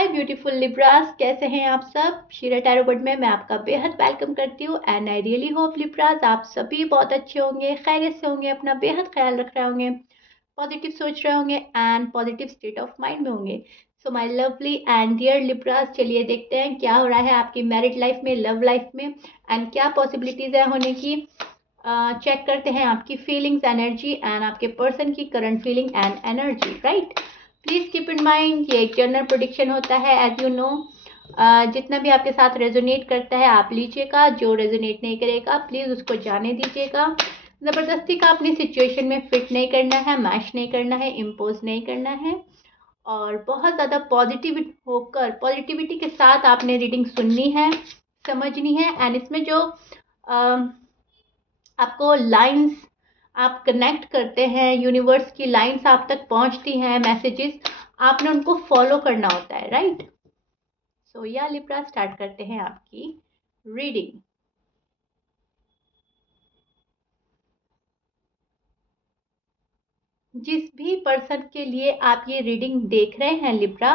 हाय beautiful Libras, कैसे हैं आप सब। शीरा टैरो वर्ल्ड में मैं आपका बेहद वेलकम करती हूँ and I really hope Libras आप सभी बहुत अच्छे होंगे, खैरियत से होंगे, अपना बेहद ख्याल रख रहे होंगे, पॉजिटिव सोच रहे होंगे and positive state of mind में होंगे। So my lovely and dear Libras, चलिए देखते हैं क्या हो रहा है आपकी मैरिड लाइफ में, लव लाइफ में एंड क्या पॉसिबिलिटीज़ है होने की। चेक करते हैं आपकी फीलिंग्स, एनर्जी एंड आपके पर्सन की current feeling and energy, right. Please keep in mind ये एक जनरल प्रोडिक्शन होता है, एज यू नो। जितना भी आपके साथ रेजोनेट करता है आप लीजिएगा, जो रेजोनेट नहीं करेगा प्लीज़ उसको जाने दीजिएगा। ज़बरदस्ती का अपनी सिचुएशन में फिट नहीं करना है, मैच नहीं करना है, इम्पोज नहीं करना है और बहुत ज़्यादा पॉजिटिव होकर पॉजिटिविटी के साथ आपने रीडिंग सुननी है, समझनी है एंड इसमें जो आपको लाइंस आप कनेक्ट करते हैं, यूनिवर्स की लाइंस आप तक पहुंचती हैं, मैसेजेस, आपने उनको फॉलो करना होता है, राइट। सो या लिब्रा, स्टार्ट करते हैं आपकी रीडिंग। जिस भी पर्सन के लिए आप ये रीडिंग देख रहे हैं लिब्रा,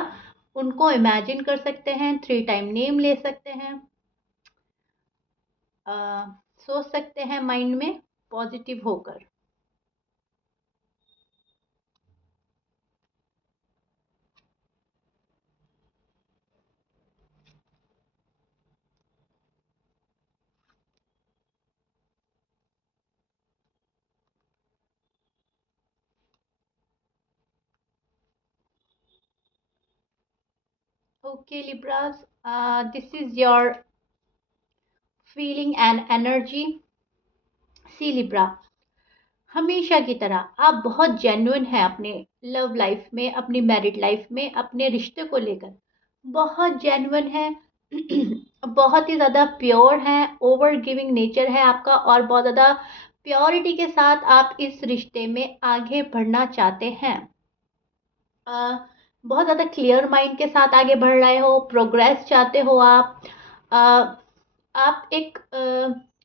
उनको इमेजिन कर सकते हैं, 3 टाइम नेम ले सकते हैं, सोच सकते हैं माइंड में पॉजिटिव होकर। Okay Libras, this is your feeling and energy. See Libra, हमेशा की तरह आप बहुत जेन्युइन हैं अपने लव लाइफ में, अपनी मैरिड लाइफ में, अपने रिश्ते को लेकर बहुत जेन्युइन है। बहुत ही ज़्यादा प्योर है, ओवर गिविंग नेचर है आपका और बहुत ज़्यादा प्योरिटी के साथ आप इस रिश्ते में आगे बढ़ना चाहते हैं। बहुत ज़्यादा क्लियर माइंड के साथ आगे बढ़ रहे हो, प्रोग्रेस चाहते हो आप। अ, आप एक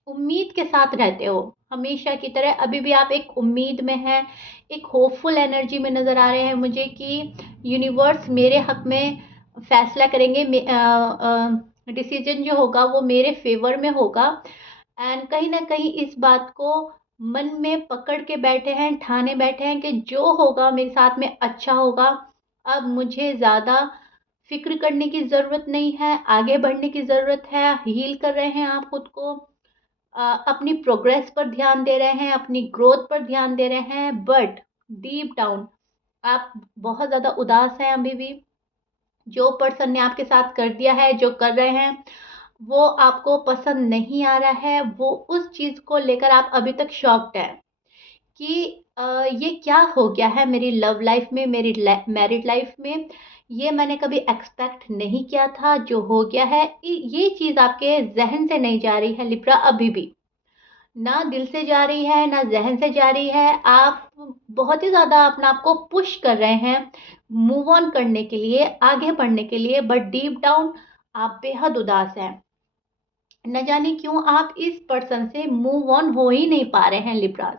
उम्मीद के साथ रहते हो, हमेशा की तरह अभी भी आप एक उम्मीद में हैं, एक होपफुल एनर्जी में नज़र आ रहे हैं मुझे कि यूनिवर्स मेरे हक में फैसला करेंगे, डिसीजन जो होगा वो मेरे फेवर में होगा एंड कहीं ना कहीं इस बात को मन में पकड़ के बैठे हैं, ठाने बैठे हैं कि जो होगा मेरे साथ में अच्छा होगा। अब मुझे ज़्यादा फ़िक्र करने की ज़रूरत नहीं है, आगे बढ़ने की ज़रूरत है। हील कर रहे हैं आप खुद को, अपनी प्रोग्रेस पर ध्यान दे रहे हैं, अपनी ग्रोथ पर ध्यान दे रहे हैं, बट डीप डाउन आप बहुत ज़्यादा उदास हैं अभी भी। जो पर्सन ने आपके साथ कर दिया है, जो कर रहे हैं, वो आपको पसंद नहीं आ रहा है। वो उस चीज़ को लेकर आप अभी तक शॉक्ड हैं कि ये क्या हो गया है मेरी लव लाइफ में, मेरी मैरिड लाइफ में। ये मैंने कभी एक्सपेक्ट नहीं किया था, जो हो गया है। ये चीज़ आपके जहन से नहीं जा रही है लिब्रा, अभी भी ना दिल से जा रही है ना जहन से जा रही है। आप बहुत ही ज़्यादा अपना आप को पुश कर रहे हैं मूव ऑन करने के लिए, आगे बढ़ने के लिए, बट डीप डाउन आप बेहद उदास हैं। न जाने क्यों आप इस पर्सन से मूव ऑन हो ही नहीं पा रहे हैं लिब्रास।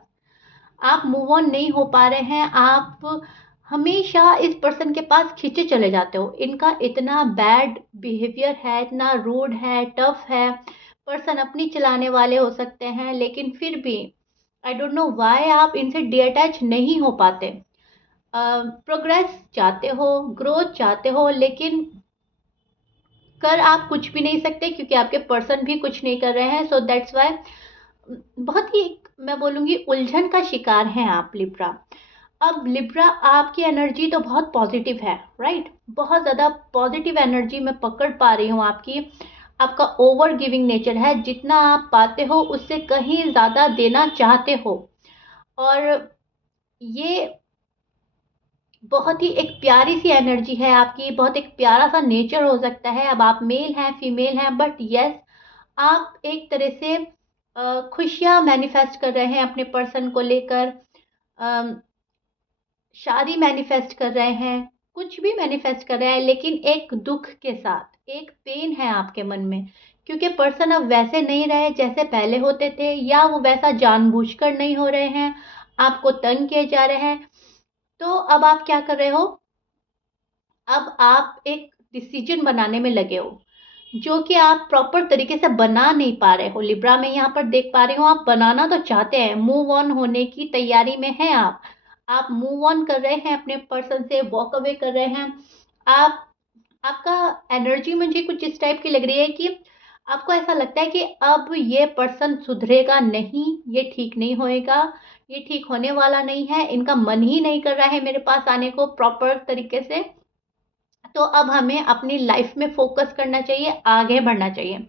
आप मूव ऑन नहीं हो पा रहे हैं, आप हमेशा इस पर्सन के पास खींचे चले जाते हो। इनका इतना बैड बिहेवियर है, इतना रूड है, टफ है। पर्सन अपनी चलाने वाले हो सकते हैं लेकिन फिर भी आई डोंट नो व्हाई आप इनसे डिअटैच नहीं हो पाते। प्रोग्रेस चाहते हो, ग्रोथ चाहते हो, लेकिन कर आप कुछ भी नहीं सकते क्योंकि आपके पर्सन भी कुछ नहीं कर रहे हैं। सो दैट्स वाई बहुत ही मैं बोलूँगी उलझन का शिकार हैं आप लिब्रा। अब लिब्रा, आपकी एनर्जी तो बहुत पॉजिटिव है, राइट। बहुत ज़्यादा पॉजिटिव एनर्जी मैं पकड़ पा रही हूँ आपकी। आपका ओवर गिविंग नेचर है, जितना आप पाते हो उससे कहीं ज़्यादा देना चाहते हो और ये बहुत ही एक प्यारी सी एनर्जी है आपकी, बहुत एक प्यारा सा नेचर हो सकता है। अब आप मेल हैं, फीमेल हैं, बट यस, आप एक तरह से खुशियाँ मैनिफेस्ट कर रहे हैं अपने पर्सन को लेकर, शादी मैनिफेस्ट कर रहे हैं, कुछ भी मैनिफेस्ट कर रहे हैं, लेकिन एक दुख के साथ, एक पेन है आपके मन में क्योंकि पर्सन अब वैसे नहीं रहे जैसे पहले होते थे, या वो वैसा जानबूझकर नहीं हो रहे हैं, आपको तंग किए जा रहे हैं। तो अब आप क्या कर रहे हो, अब आप एक डिसीजन बनाने में लगे हो, जो कि आप प्रॉपर तरीके से बना नहीं पा रहे हो। लिब्रा में यहाँ पर देख पा रही हूँ, आप बनाना तो चाहते हैं, मूव ऑन होने की तैयारी में हैं आप मूव ऑन कर रहे हैं, अपने पर्सन से वॉक अवे कर रहे हैं। आप आपका एनर्जी मुझे कुछ इस टाइप की लग रही है कि आपको ऐसा लगता है कि अब ये पर्सन सुधरेगा नहीं, ये ठीक नहीं होएगा, ये ठीक होने वाला नहीं है, इनका मन ही नहीं कर रहा है मेरे पास आने को प्रॉपर तरीके से। तो अब हमें अपनी लाइफ में फोकस करना चाहिए, आगे बढ़ना चाहिए।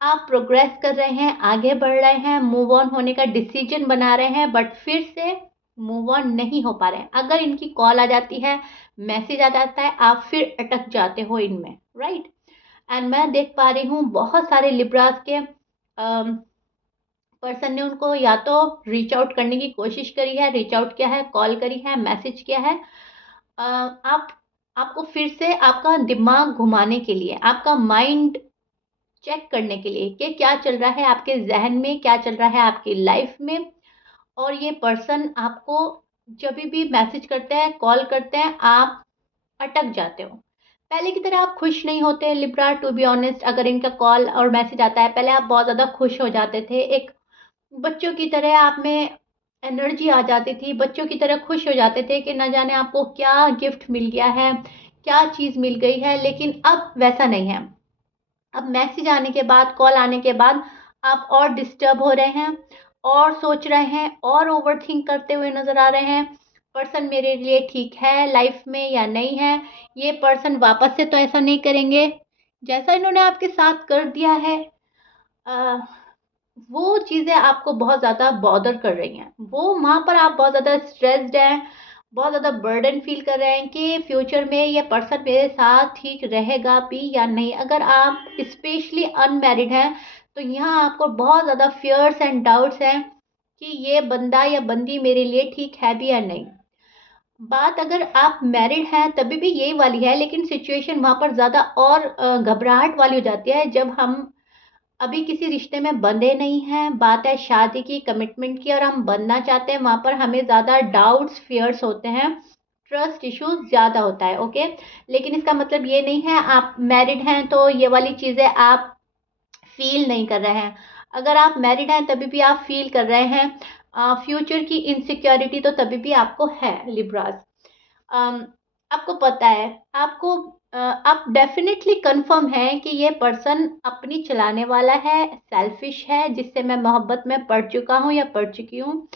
आप प्रोग्रेस कर रहे हैं, आगे बढ़ रहे हैं, मूव ऑन होने का डिसीजन बना रहे हैं, बट फिर से मूव ऑन नहीं हो पा रहे हैं। अगर इनकी कॉल आ जाती है, मैसेज आ जाता है, आप फिर अटक जाते हो इनमें, राइट। एंड मैं देख पा रही हूँ बहुत सारे लिब्रास के पर्सन ने उनको या तो रीच आउट करने की कोशिश करी है, रीच आउट किया है, कॉल करी है, मैसेज किया है। आप आपको फिर से आपका दिमाग घुमाने के लिए, आपका माइंड चेक करने के लिए कि क्या चल रहा है आपके जहन में, क्या चल रहा है आपकी लाइफ में। और ये पर्सन आपको जब भी मैसेज करते हैं, कॉल करते हैं, आप अटक जाते हो। पहले की तरह आप खुश नहीं होते लिब्रा, टू बी ऑनेस्ट। अगर इनका कॉल और मैसेज आता है, पहले आप बहुत ज़्यादा खुश हो जाते थे, एक बच्चों की तरह आप में एनर्जी आ जाती थी, बच्चों की तरह खुश हो जाते थे कि न जाने आपको क्या गिफ्ट मिल गया है, क्या चीज़ मिल गई है। लेकिन अब वैसा नहीं है। अब मैसेज आने के बाद, कॉल आने के बाद आप और डिस्टर्ब हो रहे हैं, और सोच रहे हैं, और ओवरथिंक करते हुए नज़र आ रहे हैं। पर्सन मेरे लिए ठीक है लाइफ में या नहीं है? ये पर्सन वापस से तो ऐसा नहीं करेंगे जैसा इन्होंने आपके साथ कर दिया है। अ, वो चीज़ें आपको बहुत ज़्यादा बॉदर कर रही हैं। वो वहाँ पर आप बहुत ज़्यादा स्ट्रेस्ड हैं, बहुत ज़्यादा बर्डन फ़ील कर रहे हैं कि फ्यूचर में ये पर्सन मेरे साथ ठीक रहेगा भी या नहीं। अगर आप स्पेशली अनमैरिड हैं, तो यहाँ आपको बहुत ज़्यादा फ़ियर्स एंड डाउट्स हैं कि ये बंदा या बंदी मेरे लिए ठीक है भी या नहीं। बात अगर आप मैरिड हैं तभी भी यही वाली है, लेकिन सिचुएशन वहाँ पर ज़्यादा और घबराहट वाली हो जाती है जब हम अभी किसी रिश्ते में बंधे नहीं हैं, बात है शादी की, कमिटमेंट की, और हम बनना चाहते हैं। वहाँ पर हमें ज़्यादा डाउट्स, फियर्स होते हैं, ट्रस्ट इश्यूज ज़्यादा होता है, ओके। लेकिन इसका मतलब ये नहीं है आप मैरिड हैं तो ये वाली चीज़ें आप फील नहीं कर रहे हैं। अगर आप मैरिड हैं तभी भी आप फील कर रहे हैं। फ्यूचर की इनसिक्योरिटी तो तभी भी आपको है लिब्रास। अम, आपको पता है, आपको आप डेफिनेटली कंफर्म है कि ये पर्सन अपनी चलाने वाला है, सेल्फिश है, जिससे मैं मोहब्बत में पड़ चुका हूँ या पड़ चुकी हूँ।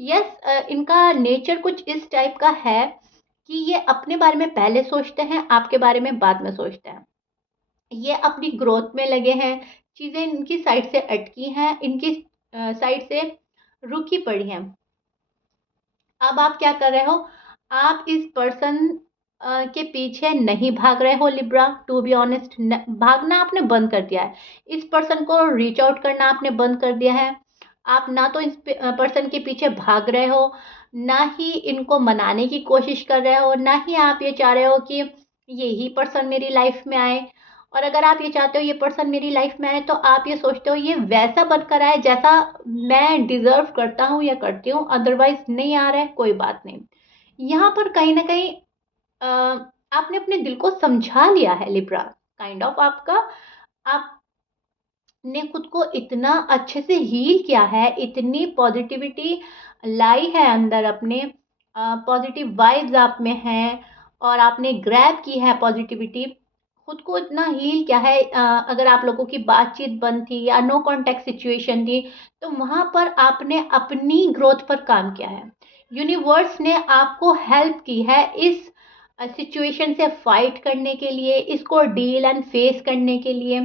यस, इनका नेचर कुछ इस टाइप का है कि ये अपने बारे में पहले सोचते हैं, आपके बारे में बाद में सोचते हैं। ये अपनी ग्रोथ में लगे हैं, चीज़ें इनकी साइड से अटकी हैं, इनकी साइड से रुकी पड़ी हैं। अब आप क्या कर रहे हो? आप इस पर्सन के पीछे नहीं भाग रहे हो लिब्रा, टू बी ऑनेस्ट। भागना आपने बंद कर दिया है, इस पर्सन को रीच आउट करना आपने बंद कर दिया है। आप ना तो इस पर्सन के पीछे भाग रहे हो, ना ही इनको मनाने की कोशिश कर रहे हो, ना ही आप ये चाह रहे हो कि यही पर्सन मेरी लाइफ में आए। और अगर आप ये चाहते हो ये पर्सन मेरी लाइफ में आए, तो आप ये सोचते हो ये वैसा बनकर आए जैसा मैं डिजर्व करता हूँ या करती हूँ। अदरवाइज नहीं आ रहा है, कोई बात नहीं। यहाँ पर कहीं ना कहीं अ, आपने अपने दिल को समझा लिया है लिब्रा, काइंड ऑफ। आपने खुद को इतना अच्छे से हील किया है, इतनी पॉजिटिविटी लाई है अंदर अपने, पॉजिटिव वाइब्स आप में हैं, और आपने ग्रैब की है पॉजिटिविटी, खुद को इतना हील किया है। अगर आप लोगों की बातचीत बंद थी या नो कांटेक्ट सिचुएशन थी, तो वहाँ पर आपने अपनी ग्रोथ पर काम किया है। यूनिवर्स ने आपको हेल्प की है इस सिचुएशन से फाइट करने के लिए, इसको डील एंड फेस करने के लिए।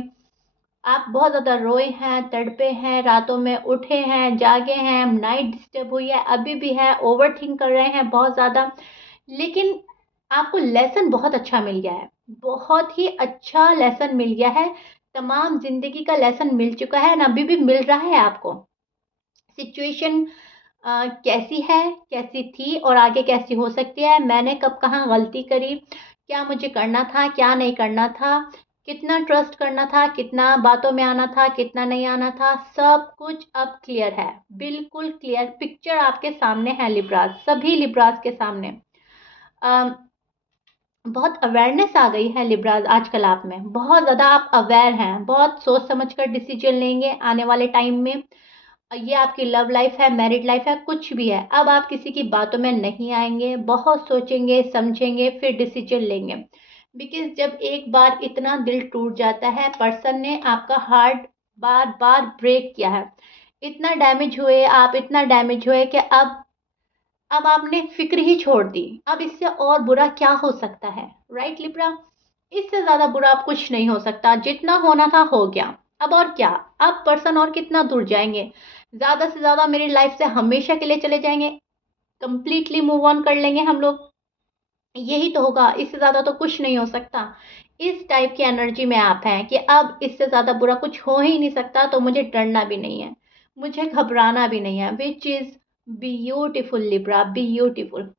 आप बहुत ज़्यादा रोए हैं, तड़पे हैं, रातों में उठे हैं, जागे हैं, नाइट डिस्टर्ब हुई है, अभी भी है, ओवरथिंक कर रहे हैं बहुत ज़्यादा। लेकिन आपको लेसन बहुत अच्छा मिल गया है, बहुत ही अच्छा लेसन मिल गया है। तमाम ज़िंदगी का लेसन मिल चुका है, और अभी भी मिल रहा है आपको। सिचुएशन कैसी है, कैसी थी, और आगे कैसी हो सकती है, मैंने कब कहाँ गलती करी, क्या मुझे करना था, क्या नहीं करना था, कितना ट्रस्ट करना था, कितना बातों में आना था, कितना नहीं आना था, सब कुछ अब क्लियर है। बिल्कुल क्लियर पिक्चर आपके सामने है लिब्रास, सभी लिब्रास के सामने। बहुत अवेयरनेस आ गई है लिब्राज आजकल आप में, बहुत ज़्यादा आप अवेयर हैं, बहुत सोच समझ कर डिसीजन लेंगे आने वाले टाइम में। ये आपकी लव लाइफ है, मैरिड लाइफ है, कुछ भी है, अब आप किसी की बातों में नहीं आएंगे, बहुत सोचेंगे समझेंगे फिर डिसीजन लेंगे। बिकॉज जब एक बार इतना दिल टूट जाता है, पर्सन ने आपका हार्ट बार बार ब्रेक किया है, इतना डैमेज हुए आप, इतना डैमेज हुए कि अब आपने फिक्र ही छोड़ दी, अब इससे और बुरा क्या हो सकता है, राइट लिब्रा? इससे ज्यादा बुरा अब कुछ नहीं हो सकता, जितना होना था हो गया। अब और क्या, अब पर्सन और कितना दूर जाएंगे, ज्यादा से ज्यादा मेरी लाइफ से हमेशा के लिए चले जाएंगे, कंप्लीटली मूव ऑन कर लेंगे हम लोग, यही तो होगा, इससे ज्यादा तो कुछ नहीं हो सकता। इस टाइप की एनर्जी में आप हैं कि अब इससे ज्यादा बुरा कुछ हो ही नहीं सकता, तो मुझे डरना भी नहीं है, मुझे घबराना भी नहीं है, which is beautiful Libra, beautiful.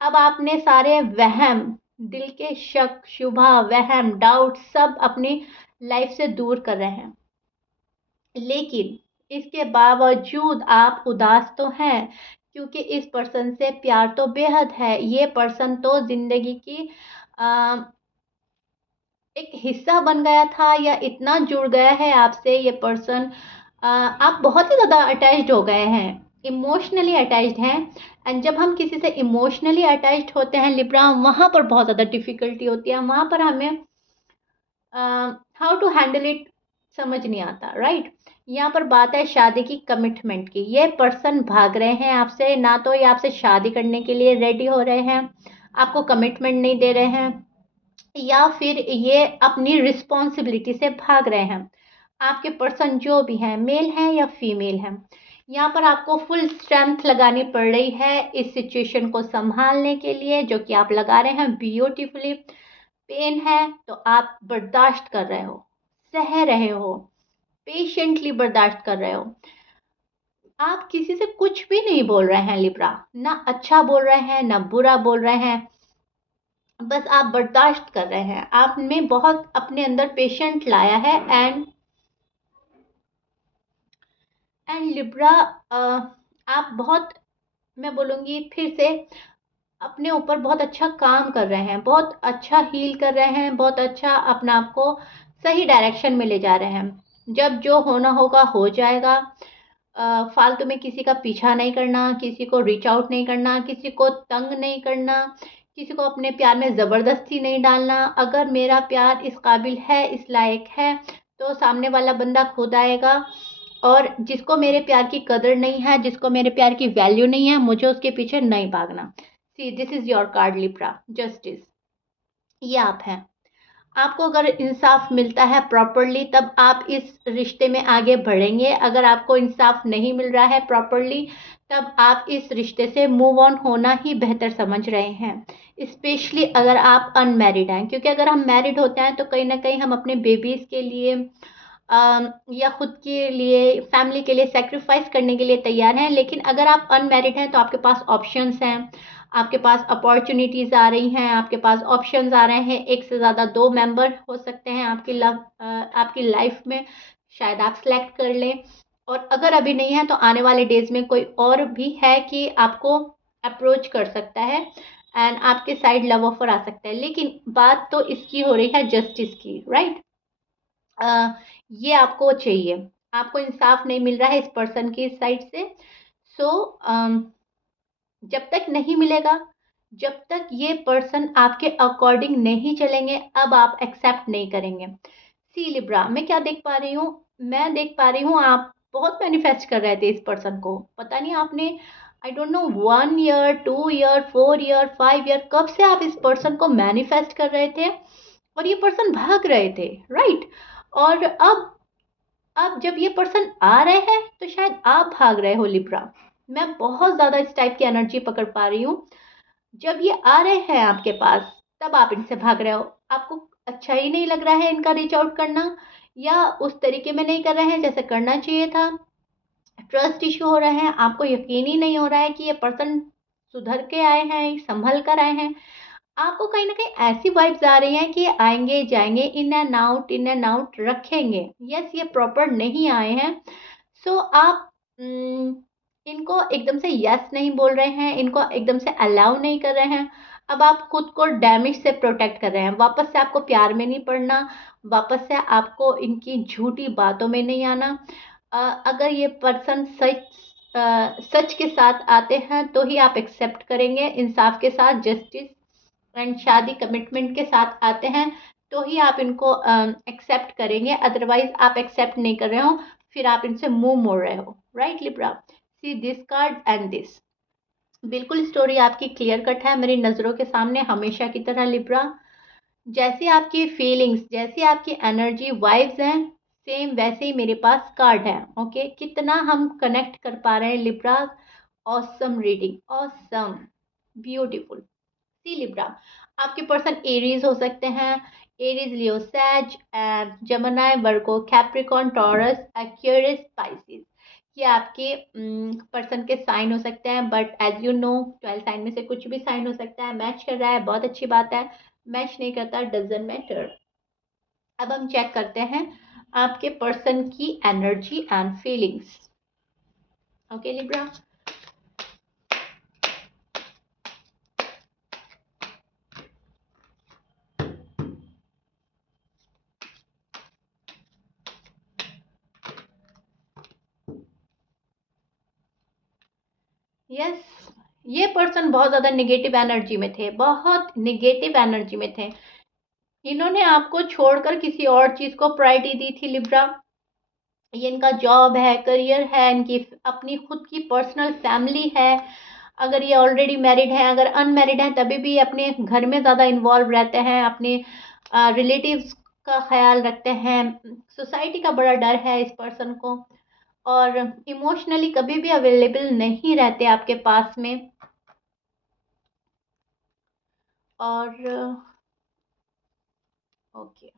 अब आपने सारे वहम, दिल के शक शुबा वहम डाउट सब अपनी लाइफ से दूर कर रहे हैं, लेकिन इसके बावजूद आप उदास तो हैं, क्योंकि इस पर्सन से प्यार तो बेहद है, ये पर्सन तो जिंदगी की आ, एक हिस्सा बन गया था, या इतना जुड़ गया है आपसे ये पर्सन, आप बहुत ही ज़्यादा अटैच्ड हो गए हैं, इमोशनली अटैच्ड हैं। एंड जब हम किसी से इमोशनली अटैच्ड होते हैं लिब्रा, वहाँ पर बहुत ज़्यादा डिफ़िकल्टी होती है, वहाँ पर हमें हाउ टू हैंडल इट समझ नहीं आता, राइट? यहाँ पर बात है शादी की, कमिटमेंट की, ये पर्सन भाग रहे हैं आपसे, ना तो ये आपसे शादी करने के लिए रेडी हो रहे हैं, आपको कमिटमेंट नहीं दे रहे हैं, या फिर ये अपनी रिस्पॉन्सिबिलिटी से भाग रहे हैं। आपके पर्सन जो भी हैं, मेल हैं या फीमेल हैं, यहाँ पर आपको फुल स्ट्रेंथ लगानी पड़ रही है इस सिचुएशन को संभालने के लिए, जो कि आप लगा रहे हैं ब्यूटीफुली। पेन है तो आप बर्दाश्त कर रहे हो, सह रहे हो, पेशेंटली बर्दाश्त कर रहे हो, आप किसी से कुछ भी नहीं बोल रहे हैं लिब्रा, ना अच्छा बोल रहे हैं ना बुरा बोल रहे हैं, बस आप बर्दाश्त कर रहे हैं, आपने बहुत अपने अंदर पेशेंट लाया है। एंड लिब्रा, आप बहुत, मैं बोलूँगी फिर से, अपने ऊपर बहुत अच्छा काम कर रहे हैं, बहुत अच्छा हील कर रहे हैं, बहुत अच्छा अपना आप को सही डायरेक्शन में ले जा रहे हैं। जब जो होना होगा हो जाएगा, फालतू में किसी का पीछा नहीं करना, किसी को रीच आउट नहीं करना, किसी को तंग नहीं करना, किसी को अपने प्यार में ज़बरदस्ती नहीं डालना। अगर मेरा प्यार इस काबिल है, इस लायक है, तो सामने वाला बंदा खुद आएगा। और जिसको मेरे प्यार की कदर नहीं है, जिसको मेरे प्यार की वैल्यू नहीं है, मुझे उसके पीछे नहीं भागना। See this is your card Libra, justice, ये आप हैं। आपको अगर इंसाफ मिलता है प्रॉपरली, तब आप इस रिश्ते में आगे बढ़ेंगे, अगर आपको इंसाफ नहीं मिल रहा है प्रॉपरली, तब आप इस रिश्ते से मूव ऑन होना ही बेहतर समझ रहे हैं, स्पेशली अगर आप अनमैरिड हैं। क्योंकि अगर हम मैरिड होते हैं तो कहीं ना कहीं हम अपने बेबीज़ के लिए या खुद के लिए, फैमिली के लिए सेक्रीफाइस करने के लिए तैयार हैं। लेकिन अगर आप अनमैरिड हैं तो आपके पास ऑप्शंस हैं, आपके पास अपॉर्चुनिटीज़ आ रही हैं, आपके पास ऑप्शंस आ रहे हैं, एक से ज़्यादा 2 मेंबर हो सकते हैं आपकी लाइफ में, शायद आप सेलेक्ट कर लें। और अगर अभी नहीं है तो आने वाले डेज़ में कोई और भी है कि आपको अप्रोच कर सकता है, एंड आपके साइड लव ऑफर आ सकता है। लेकिन बात तो इसकी हो रही है जस्टिस की, राइट? ये आपको चाहिए, आपको इंसाफ नहीं मिल रहा है इस पर्सन की साइड से। सो जब तक नहीं मिलेगा, जब तक ये पर्सन आपके अकॉर्डिंग नहीं चलेंगे, अब आप एक्सेप्ट नहीं करेंगे। सी लिब्रा, मैं क्या देख पा रही हूँ, मैं देख पा रही हूँ आप बहुत मैनिफेस्ट कर रहे थे इस पर्सन को, पता नहीं आपने, I don't know, 1 year, 2 year, 4 year, 5 year, कब से आप इस पर्सन को मैनिफेस्ट कर रहे थे, और ये पर्सन भाग रहे थे, राइट? और अब जब ये पर्सन आ रहे हैं तो शायद आप भाग रहे हो लिब्रा, मैं बहुत ज़्यादा इस टाइप की एनर्जी पकड़ पा रही हूँ। जब ये आ रहे हैं आपके पास, तब आप इनसे भाग रहे हो, आपको अच्छा ही नहीं लग रहा है इनका रीच आउट करना, या उस तरीके में नहीं कर रहे हैं जैसे करना चाहिए था, ट्रस्ट इशू हो रहे हैं, आपको यकीन ही नहीं हो रहा है कि ये पर्सन सुधर के आए हैं, संभल कर आए हैं। आपको कहीं न कहीं ऐसी वाइब्स आ रही हैं कि ये आएँगे, जाएँगे, इन एंड आउट रखेंगे। यस, ये प्रॉपर नहीं आए हैं। सो आप इनको एकदम से यस नहीं बोल रहे हैं, इनको एकदम से अलाउ नहीं कर रहे हैं। अब आप खुद को डैमेज से प्रोटेक्ट कर रहे हैं। वापस से आपको प्यार में नहीं पड़ना, वापस से आपको इनकी झूठी बातों में नहीं आना। अगर ये पर्सन सच के साथ आते हैं तो ही आप एक्सेप्ट करेंगे, इंसाफ के साथ, जस्टिस एंड शादी कमिटमेंट के साथ आते हैं तो ही आप इनको एक्सेप्ट करेंगे। अदरवाइज आप एक्सेप्ट नहीं कर रहे हो, फिर आप इनसे मुंह मोड़ रहे हो। Right Libra, see this card and this. बिल्कुल स्टोरी आपकी क्लियर कट है मेरी नज़रों के सामने, हमेशा की तरह लिब्रा। जैसी आपकी फीलिंग्स, जैसी आपकी एनर्जी वाइब्स हैं, सेम वैसे ही मेरे पास कार्ड है। ओके, कितना हम कनेक्ट कर पा रहे हैं Libra. Awesome reading, awesome, beautiful. See Libra, आपके पर्सन एरीज हो सकते हैं, Aries, Leo, Sag, Gemini, Virgo, Capricorn, Taurus, Aquarius, Pisces. ये आपके पर्सन के साइन हो सकते हैं, but as you know 12 sign में से कुछ भी साइन हो सकता है। मैच कर रहा है, बहुत अच्छी बात है। मैच नहीं करता, डजंट मैटर। अब हम चेक करते हैं आपके पर्सन की energy and feelings. Okay Libra, yes, ये पर्सन बहुत ज्यादा निगेटिव एनर्जी में थे, बहुत निगेटिव एनर्जी में थे। इन्होंने आपको छोड़कर किसी और चीज को प्रायोरिटी दी थी लिब्रा। ये इनका जॉब है, करियर है, इनकी अपनी खुद की पर्सनल फैमिली है। अगर ये ऑलरेडी मैरिड हैं, अगर अनमैरिड हैं तभी भी अपने घर में ज़्यादा इन्वॉल्व रहते हैं, अपने रिलेटिव्स का ख्याल रखते हैं। सोसाइटी का बड़ा डर है इस पर्सन को, और इमोशनली कभी भी अवेलेबल नहीं रहते आपके पास में। और okay,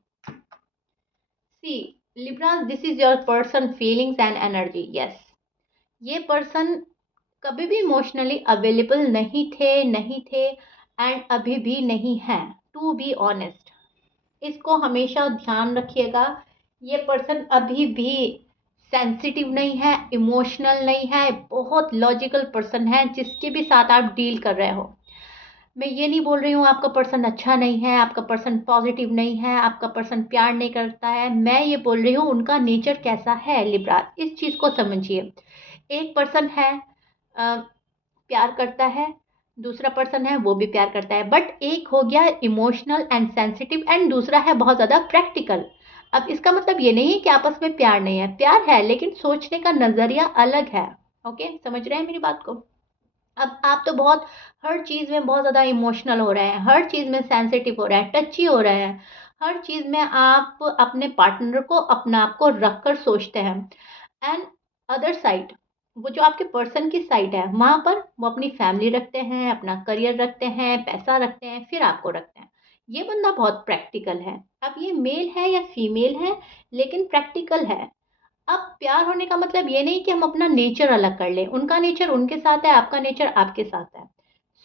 see Libra, this is your person feelings and energy. Yes, ये पर्सन कभी भी इमोशनली अवेलेबल नहीं थे एंड अभी भी नहीं हैं, टू बी ऑनेस्ट। इसको हमेशा ध्यान रखिएगा। ये पर्सन अभी भी सेंसिटिव नहीं है, इमोशनल नहीं है, बहुत लॉजिकल पर्सन है जिसके भी साथ आप डील कर रहे हो। मैं ये नहीं बोल रही हूँ आपका पर्सन अच्छा नहीं है, आपका पर्सन पॉजिटिव नहीं है, आपका पर्सन प्यार नहीं करता है। मैं ये बोल रही हूँ उनका नेचर कैसा है लिब्रा, इस चीज़ को समझिए। एक पर्सन है प्यार करता है, दूसरा पर्सन है वो भी प्यार करता है, बट एक हो गया इमोशनल एंड सेंसिटिव एंड दूसरा है बहुत ज़्यादा प्रैक्टिकल। अब इसका मतलब ये नहीं है कि आपस में प्यार नहीं है, प्यार है, लेकिन सोचने का नज़रिया अलग है। ओके, समझ रहे हैं मेरी बात को। अब आप तो बहुत हर चीज़ में बहुत ज़्यादा इमोशनल हो रहे हैं, हर चीज़ में सेंसिटिव हो रहे हैं, टची हो रहे हैं, हर चीज़ में आप अपने पार्टनर को अपना आप को रख कर सोचते हैं। एंड अदर साइड, वो जो आपके पर्सन की साइड है, वहाँ पर वो अपनी फैमिली रखते हैं, अपना करियर रखते हैं, पैसा रखते हैं, फिर आपको रखते हैं। ये बंदा बहुत प्रैक्टिकल है। अब ये मेल है या फीमेल है, लेकिन प्रैक्टिकल है। अब प्यार होने का मतलब ये नहीं कि हम अपना नेचर अलग कर लें, उनका नेचर उनके साथ है, आपका नेचर आपके साथ है।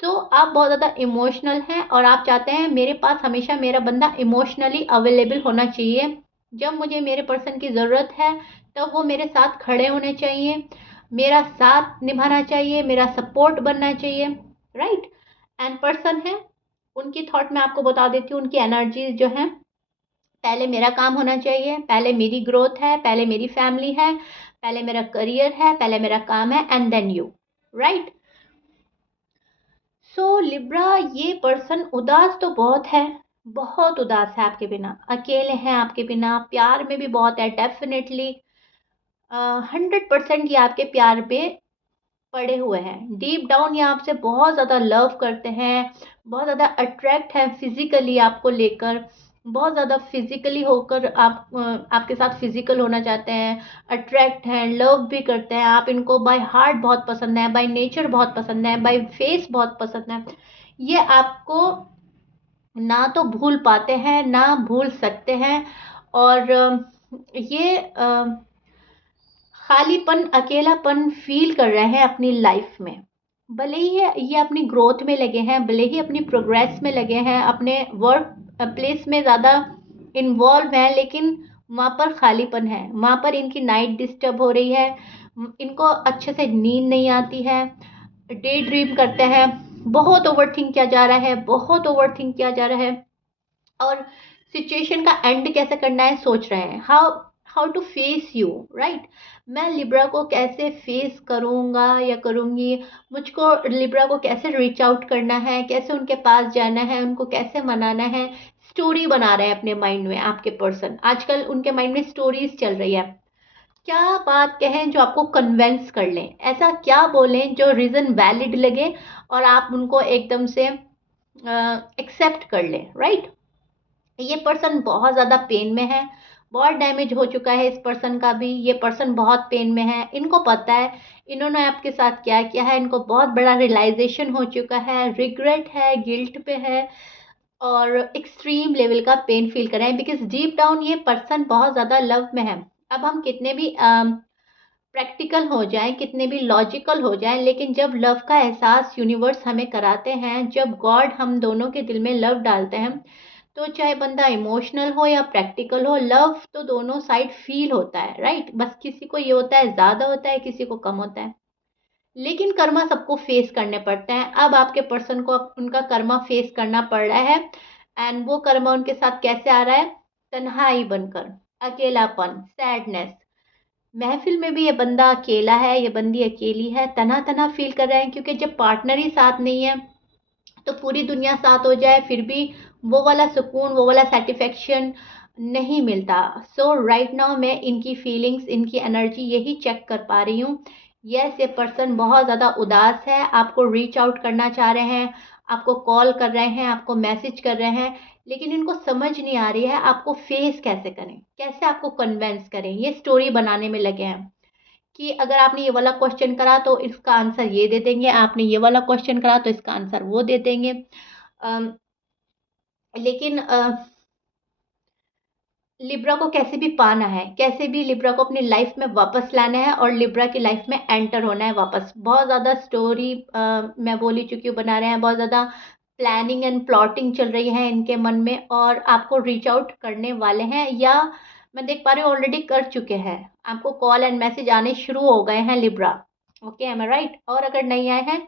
सो आप बहुत ज़्यादा इमोशनल हैं और आप चाहते हैं मेरे पास हमेशा मेरा बंदा इमोशनली अवेलेबल होना चाहिए। जब मुझे मेरे पर्सन की ज़रूरत है तब वो मेरे साथ खड़े होने चाहिए, मेरा साथ निभाना चाहिए, मेरा सपोर्ट बनना चाहिए। राइट, एंड पर्सन है, उनकी थॉट मैं आपको बता देती हूँ, उनकी एनर्जी जो है, पहले मेरा काम होना चाहिए, पहले मेरी ग्रोथ है, पहले मेरी फैमिली है, पहले मेरा करियर है, पहले मेरा काम है, and then you. Right, so Libra, ये पर्सन उदास तो बहुत है, बहुत उदास है आपके बिना, अकेले हैं आपके बिना, प्यार में भी बहुत है डेफिनेटली। 100% ये आपके प्यार पे पड़े हुए हैं। डीप डाउन ये आपसे बहुत ज़्यादा लव करते हैं, बहुत ज़्यादा अट्रैक्ट है फिजिकली आपको लेकर, बहुत ज़्यादा फिजिकली होकर आपके साथ फिजिकल होना चाहते हैं, अट्रैक्ट हैं, लव भी करते हैं। आप इनको बाय हार्ट बहुत पसंद है, बाय नेचर बहुत पसंद है, बाय फेस बहुत पसंद है। ये आपको ना तो भूल पाते हैं ना भूल सकते हैं। और ये खालीपन, अकेलापन फील कर रहे हैं अपनी लाइफ में। भले ही ये अपनी ग्रोथ में लगे हैं, भले ही अपनी प्रोग्रेस में लगे हैं, अपने वर्क प्लेस में ज़्यादा इन्वॉल्व हैं, लेकिन वहाँ पर खालीपन है, वहाँ पर इनकी नाइट डिस्टर्ब हो रही है, इनको अच्छे से नींद नहीं आती है, डे ड्रीम करते हैं, बहुत ओवरथिंक किया जा रहा है, बहुत ओवरथिंक किया जा रहा है, और सिचुएशन का एंड कैसे करना है सोच रहे हैं। How how to face you, right. मैं लिब्रा को कैसे फेस करूँगा या करूँगी, मुझको लिब्रा को कैसे रीच आउट करना है, कैसे उनके पास जाना है, उनको कैसे मनाना है। स्टोरी बना रहे हैं अपने माइंड में आपके पर्सन, आजकल उनके माइंड में स्टोरीज चल रही है। क्या बात कहें जो आपको कन्वेंस कर लें, ऐसा क्या बोलें जो रीज़न वैलिड लगे और आप उनको एकदम से एक्सेप्ट कर लें, राइट। ये पर्सन बहुत ज़्यादा पेन में है, बहुत डैमेज हो चुका है इस पर्सन का भी, ये पर्सन बहुत पेन में है, इनको पता है इन्होंने आपके साथ क्या किया है, इनको बहुत बड़ा रियलाइजेशन हो चुका है, रिग्रेट है, गिल्ट पे है, और एक्सट्रीम लेवल का पेन फील कर रहे हैं, बिकॉज डीप डाउन ये पर्सन बहुत ज़्यादा लव में है। अब हम कितने भी प्रैक्टिकल हो जाएं, कितने भी लॉजिकल हो जाएं, लेकिन जब लव का एहसास यूनिवर्स हमें कराते हैं, जब गॉड हम दोनों के दिल में लव डालते हैं, तो चाहे बंदा इमोशनल हो या प्रैक्टिकल हो, लव तो दोनों साइड फील होता है, राइट। बस किसी को ये होता है ज़्यादा होता है, किसी को कम होता है, लेकिन कर्मा सबको फेस करने पड़ते हैं। अब आपके पर्सन को अब उनका कर्मा फेस करना पड़ रहा है, एंड वो कर्मा उनके साथ कैसे आ रहा है, तन्हाई बनकर, अकेलापन, सैडनेस। महफिल में भी ये बंदा अकेला है, ये बंदी अकेली है, तना तना फील कर रहे हैं, क्योंकि जब पार्टनर ही साथ नहीं है तो पूरी दुनिया साथ हो जाए फिर भी वो वाला सुकून, वो वाला सेटिस्फेक्शन नहीं मिलता। सो राइट नाउ मैं इनकी फीलिंग्स, इनकी एनर्जी यही चेक कर पा रही हूँ। यस, ये पर्सन बहुत ज़्यादा उदास है, आपको रीच आउट करना चाह रहे हैं, आपको कॉल कर रहे हैं, आपको मैसेज कर रहे हैं, लेकिन इनको समझ नहीं आ रही है आपको फेस कैसे करें, कैसे आपको कन्वेंस करें। ये स्टोरी बनाने में लगे हैं कि अगर आपने ये वाला क्वेश्चन करा तो इसका आंसर ये दे देंगे, आपने ये वाला क्वेश्चन करा तो इसका आंसर वो दे देंगे। अम, लेकिन लिब्रा को कैसे भी पाना है, कैसे भी लिब्रा को अपनी लाइफ में वापस लाना है और लिब्रा की लाइफ में एंटर होना है वापस। बहुत ज़्यादा स्टोरी मैं बोल ही चुकी हूँ, बना रहे हैं, बहुत ज़्यादा प्लानिंग एंड प्लॉटिंग चल रही है इनके मन में, और आपको रीच आउट करने वाले हैं, या मैं देख पा रही हूँ ऑलरेडी कर चुके हैं। आपको कॉल एंड मैसेज आने शुरू हो गए हैं लिब्रा, ओके, एम आई राइट। और अगर नहीं आए हैं,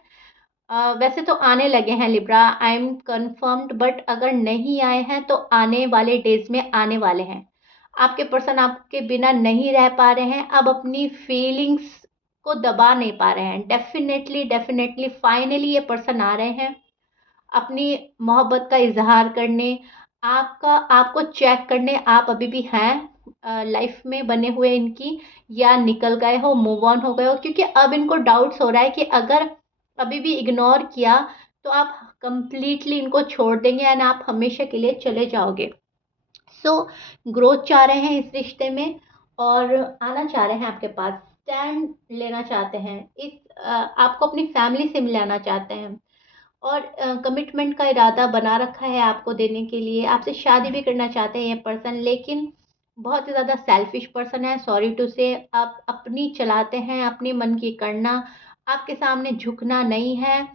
वैसे तो आने लगे हैं Libra, I am confirmed, but अगर नहीं आए हैं तो आने वाले डेज में आने वाले हैं। आपके पर्सन आपके बिना नहीं रह पा रहे हैं, अब अपनी फीलिंग्स को दबा नहीं पा रहे हैं। डेफिनेटली डेफिनेटली फाइनली ये पर्सन आ रहे हैं अपनी मोहब्बत का इजहार करने, आपका आपको चेक करने, आप अभी भी हैं लाइफ में बने हुए इनकी, या निकल गए हो, मूव ऑन हो गए हो, क्योंकि अब इनको डाउट्स हो रहा है कि अगर अभी भी इग्नोर किया तो आप कंप्लीटली इनको छोड़ देंगे एंड आप हमेशा के लिए चले जाओगे। सो ग्रोथ चाह रहे हैं इस रिश्ते में, और आना चाह रहे हैं आपके पास, स्टैंड लेना चाहते हैं, आपको अपनी फैमिली से मिलाना चाहते हैं, और कमिटमेंट का इरादा बना रखा है आपको देने के लिए, आपसे शादी भी करना चाहते हैं ये पर्सन, लेकिन बहुत ही ज़्यादा सेल्फिश पर्सन है, सॉरी टू से। आप अपनी चलाते हैं, अपनी मन की करना, आपके सामने झुकना नहीं है,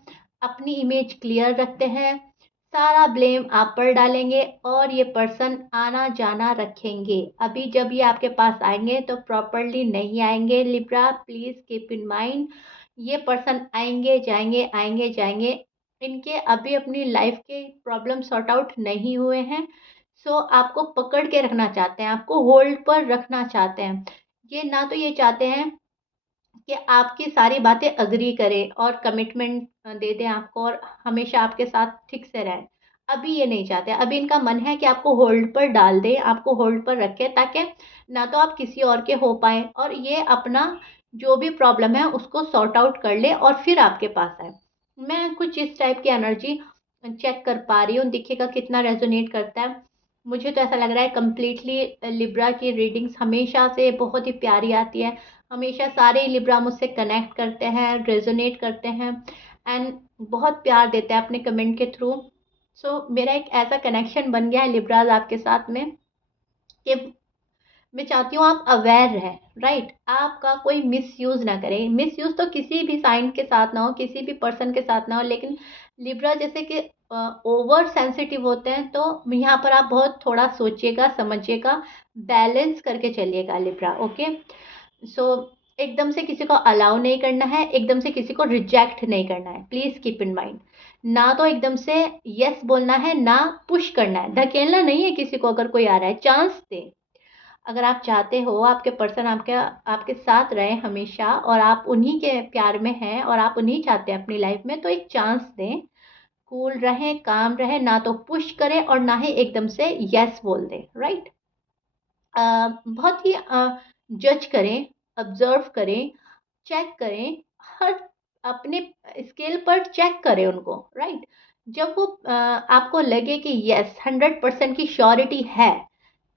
अपनी इमेज क्लियर रखते हैं, सारा ब्लेम आप पर डालेंगे, और ये पर्सन आना जाना रखेंगे। अभी जब ये आपके पास आएंगे तो प्रॉपरली नहीं आएंगे, Libra please keep in mind. ये पर्सन आएंगे जाएंगे, आएंगे जाएंगे, इनके अभी अपनी लाइफ के प्रॉब्लम सॉर्ट आउट नहीं हुए हैं। सो आपको पकड़ के रखना चाहते हैं, आपको होल्ड पर रखना चाहते हैं। ये ना तो ये चाहते हैं कि आपकी सारी बातें अग्री करें और कमिटमेंट दे दें आपको, और हमेशा आपके साथ ठीक से रहें। अभी ये नहीं चाहते, अभी इनका मन है कि आपको होल्ड पर डाल दें, आपको होल्ड पर रखें, ताकि ना तो आप किसी और के हो पाएँ, और ये अपना जो भी प्रॉब्लम है उसको सॉर्ट आउट कर ले और फिर आपके पास आए। मैं कुछ इस टाइप की एनर्जी चेक कर पा रही हूँ, दिखेगा कितना रेजोनेट करता है। मुझे तो ऐसा लग रहा है कंप्लीटली लिब्रा की रीडिंग्स हमेशा से बहुत ही प्यारी आती है, हमेशा सारे ही लिब्रा मुझसे कनेक्ट करते हैं, रेजोनेट करते हैं, एंड बहुत प्यार देते हैं अपने कमेंट के थ्रू। सो मेरा एक ऐसा कनेक्शन बन गया है लिब्राज आपके साथ में कि मैं चाहती हूँ आप अवेयर रहें, राइट। आपका कोई मिसयूज़ ना करें, मिसयूज़ तो किसी भी साइन के साथ ना हो, किसी भी पर्सन के साथ ना हो, लेकिन लिब्रा जैसे कि ओवर सेंसिटिव होते हैं, तो यहाँ पर आप बहुत थोड़ा सोचिएगा, समझिएगा, बैलेंस करके चलिएगा लिब्रा, ओके। सो एकदम से किसी को अलाउ नहीं करना है, एकदम से किसी को रिजेक्ट नहीं करना है, प्लीज़ कीप इन माइंड। ना तो एकदम से यस बोलना है, ना पुश करना है, धकेलना नहीं है किसी को। अगर कोई आ रहा है, चांस दें। अगर आप चाहते हो आपके पर्सन आपके आपके साथ रहे हमेशा, और आप उन्हीं के प्यार में हैं और आप उन्हीं चाहते हैं अपनी लाइफ में, तो एक चांस दें। कूल रहें, काम रहें, ना तो पुश करें और ना ही एकदम से यस बोल दें, राइट। बहुत ही जज करें, ऑब्जर्व करें, चेक करें, हर अपने स्केल पर चेक करें उनको, राइट। जब वो आपको लगे कि यस 100% की श्योरिटी है,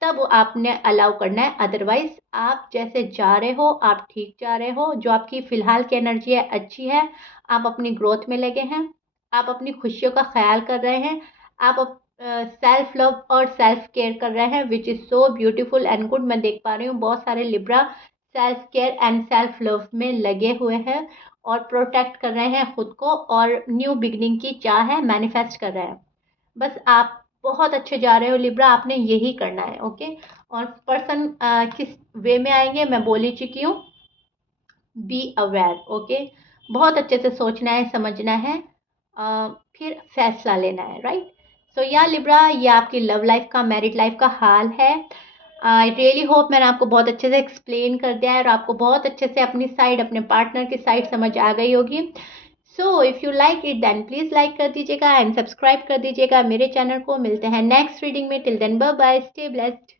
तब आपने अलाउ करना है। अदरवाइज आप जैसे जा रहे हो, आप ठीक जा रहे हो, जो आपकी फिलहाल की एनर्जी है अच्छी है, आप अपनी ग्रोथ में लगे हैं, आप अपनी खुशियों का ख्याल कर रहे हैं, आप सेल्फ लव और सेल्फ केयर कर रहे हैं, which is so beautiful and good. मैं देख पा रही हूँ बहुत सारे Libra self care and self love में लगे हुए हैं और प्रोटेक्ट कर रहे हैं खुद को, और न्यू बिगनिंग की चाह है, मैनिफेस्ट कर रहे हैं। बस आप बहुत अच्छे जा रहे हो लिब्रा, आपने यही करना है, ओके। और पर्सन किस वे में आएंगे मैं बोल ही चुकी हूँ। Be aware, okay. बहुत अच्छे से सोचना है, समझना है, फिर फैसला लेना है, राइट। सो या लिब्रा, ये आपकी लव लाइफ का, मैरिड लाइफ का हाल है। आई रियली होप मैंने आपको बहुत अच्छे से एक्सप्लेन कर दिया है और आपको बहुत अच्छे से अपनी साइड, अपने पार्टनर की साइड समझ आ गई होगी। So if you like it then please like कर दीजिएगा एंड सब्सक्राइब कर दीजिएगा मेरे चैनल को। मिलते हैं नेक्स्ट रीडिंग में। Till then bye bye, stay blessed.